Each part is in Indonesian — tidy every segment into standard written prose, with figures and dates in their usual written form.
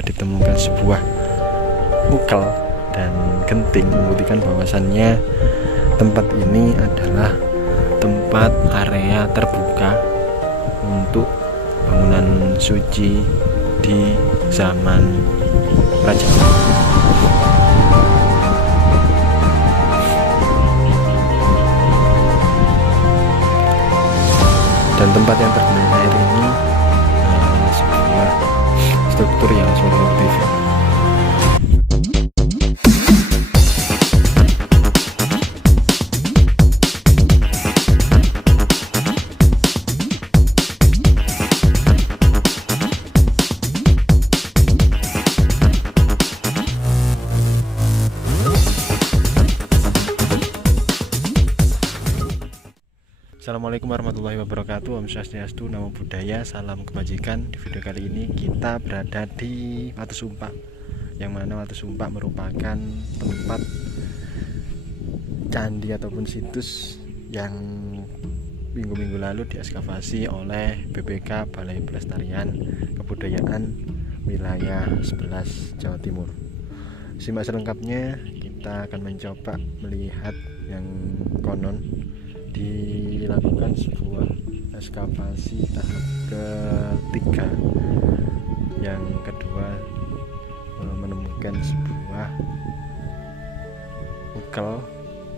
ditemukan sebuah ukel dan genting, membuktikan bahwasannya tempat ini adalah tempat area terbuka untuk bangunan suci di zaman kerajaan. Dan tempat yang tergenang air ini sebuah struktur yang produktif. Assalamualaikum warahmatullahi wabarakatuh. Om Swastiastu, Namo Buddhaya, salam kebajikan. Di video kali ini kita berada di Watu Sumpak, yang mana Watu Sumpak merupakan tempat candi ataupun situs yang minggu-minggu lalu diekskavasi oleh BPK Balai Pelestarian Kebudayaan Wilayah 11 Jawa Timur. Simak selengkapnya, kita akan mencoba melihat yang konon dilakukan sebuah ekskavasi tahap ketiga. Yang kedua menemukan sebuah ukel,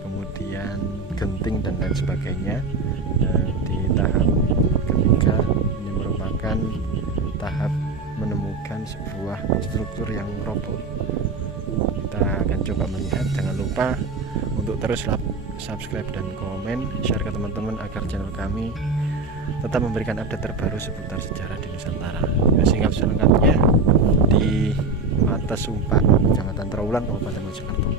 kemudian genting dan lain sebagainya. Dan di tahap ketiga ini merupakan tahap menemukan sebuah struktur yang roboh. Kita akan coba melihat. Jangan lupa untuk terus subscribe dan komen, share ke teman-teman agar channel kami tetap memberikan update terbaru seputar sejarah di Nusantara. Singkat selengkapnya di Watu Sumpak, Kecamatan Trawulan, Kabupaten Mojokerto.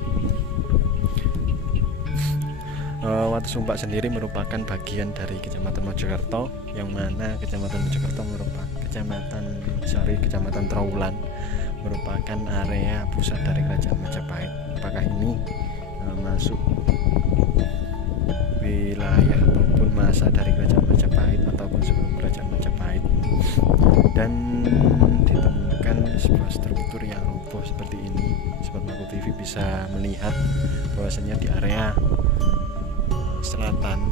Watu Sumpak sendiri merupakan bagian dari Kecamatan Mojokerto, yang mana Kecamatan Mojokerto merupakan Kecamatan Trawulan merupakan area pusat dari Kerajaan Majapahit. Apakah ini masuk wilayah ataupun masa dari Kerajaan Majapahit ataupun sebelum Kerajaan Majapahit? Dan ditemukan sebuah struktur yang roboh seperti ini. Sobat Maku TV bisa melihat bahwasanya di area selatan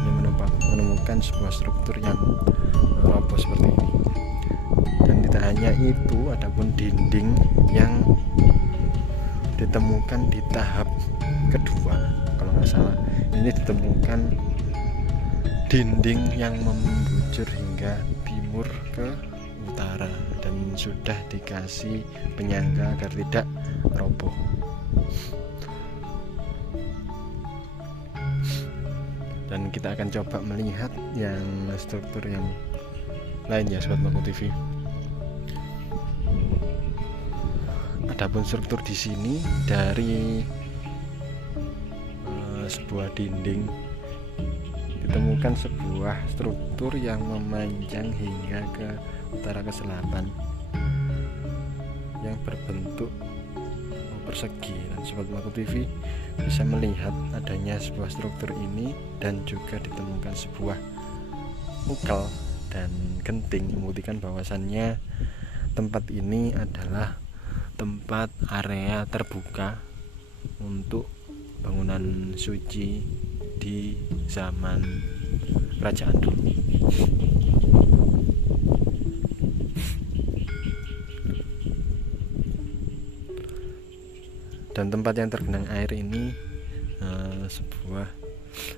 ini menemukan sebuah struktur yang roboh seperti ini. Dan tidak hanya itu, adapun dinding yang ditemukan di tahap kedua, kalau nggak salah ini ditemukan dinding yang membujur hingga timur ke utara dan sudah dikasih penyangga agar tidak roboh. Dan kita akan coba melihat yang struktur yang lain ya Sobat Maku TV. Adapun struktur di sini dari sebuah dinding ditemukan sebuah struktur yang memanjang hingga ke utara ke selatan yang berbentuk persegi. Dan Sobat Maku TV bisa melihat adanya sebuah struktur ini dan juga ditemukan sebuah ukel dan genting, membuktikan bahwasannya tempat ini adalah tempat area terbuka untuk bangunan suci di zaman kerajaan dulu. Dan tempat yang tergenang air ini sebuah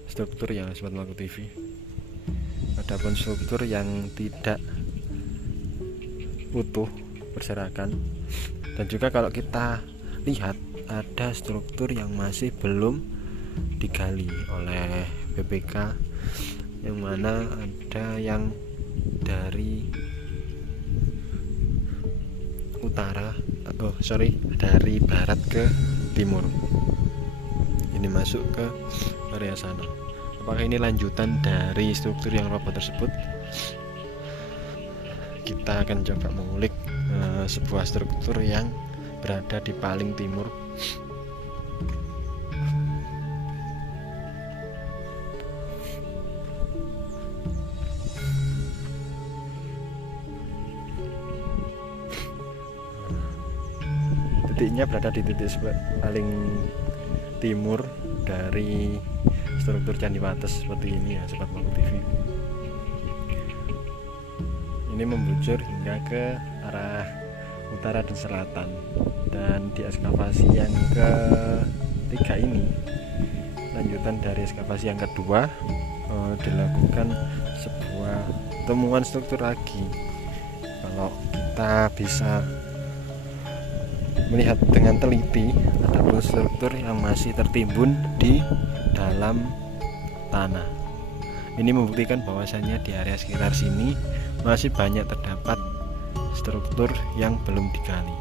struktur yang Sobat Maku TV. Adapun struktur yang tidak utuh berserakan. Dan juga kalau kita lihat ada struktur yang masih belum digali oleh BPK, yang mana ada yang dari dari barat ke timur. Ini masuk ke area sana. Apakah ini lanjutan dari struktur yang roboh tersebut? Kita akan coba mengulik sebuah struktur yang berada di paling timur. titiknya berada di titik paling timur dari struktur Candi Wates seperti ini ya Sobat Maku TV. Ini membujur hingga ke arah utara dan selatan, dan di ekskavasi yang ketiga ini, lanjutan dari ekskavasi yang kedua, dilakukan sebuah temuan struktur lagi. Kalau kita bisa melihat dengan teliti, ada pun struktur yang masih tertimbun di dalam tanah. Ini membuktikan bahwasannya di area sekitar sini masih banyak terdapat struktur yang belum digali.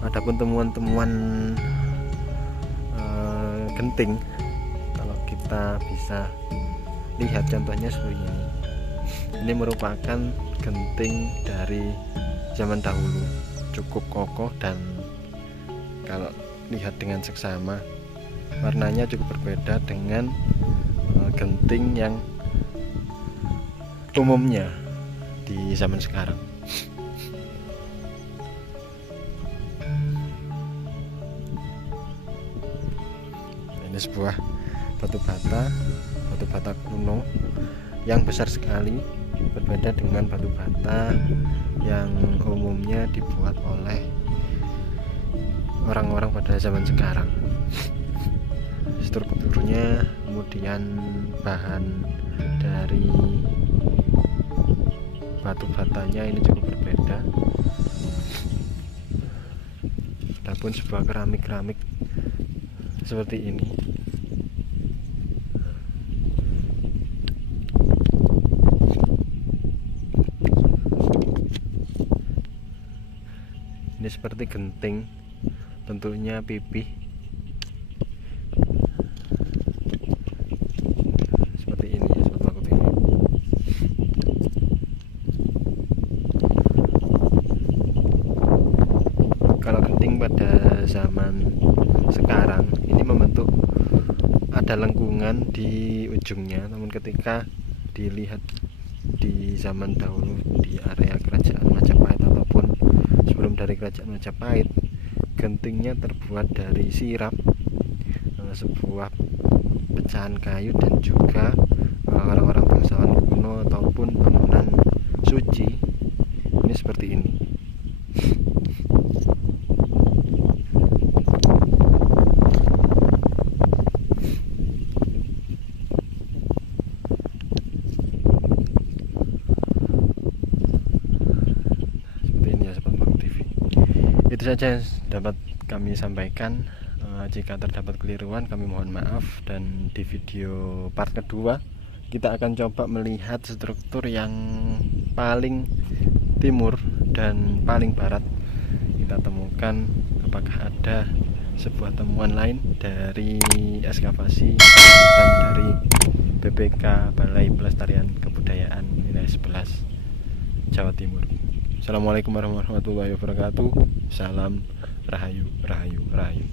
Adapun temuan-temuan genting, kalau kita bisa lihat contohnya seperti ini. Ini merupakan genting dari zaman dahulu, cukup kokoh, dan kalau lihat dengan seksama warnanya cukup berbeda dengan genting yang umumnya di zaman sekarang. Ini sebuah batu bata kuno yang besar sekali, berbeda dengan batu bata yang umumnya dibuat oleh orang-orang pada zaman sekarang. Strukturnya, kemudian bahan dari batu batanya ini cukup berbeda. Adapun sebuah keramik seperti ini, seperti genting, bentuknya pipih seperti ini ya Sobat Maku TV. Kalau genting pada zaman sekarang ini membentuk ada lengkungan di ujungnya, namun ketika dilihat di zaman dahulu di area kerajaan Majapahit ataupun sebelum dari kerajaan Majapahit, gentingnya terbuat dari sirap, sebuah pecahan kayu, dan juga orang-orang bangsawan kuno ataupun bangunan suci ini seperti ini. Itu saja yang dapat kami sampaikan. Jika terdapat keliruan kami mohon maaf, dan di video part kedua kita akan coba melihat struktur yang paling timur dan paling barat. Kita temukan apakah ada sebuah temuan lain dari ekskavasi dari BPK Balai Pelestarian Kebudayaan wilayah 11 Jawa Timur. Assalamualaikum warahmatullahi wabarakatuh. Salam Rahayu, Rahayu, Rahayu.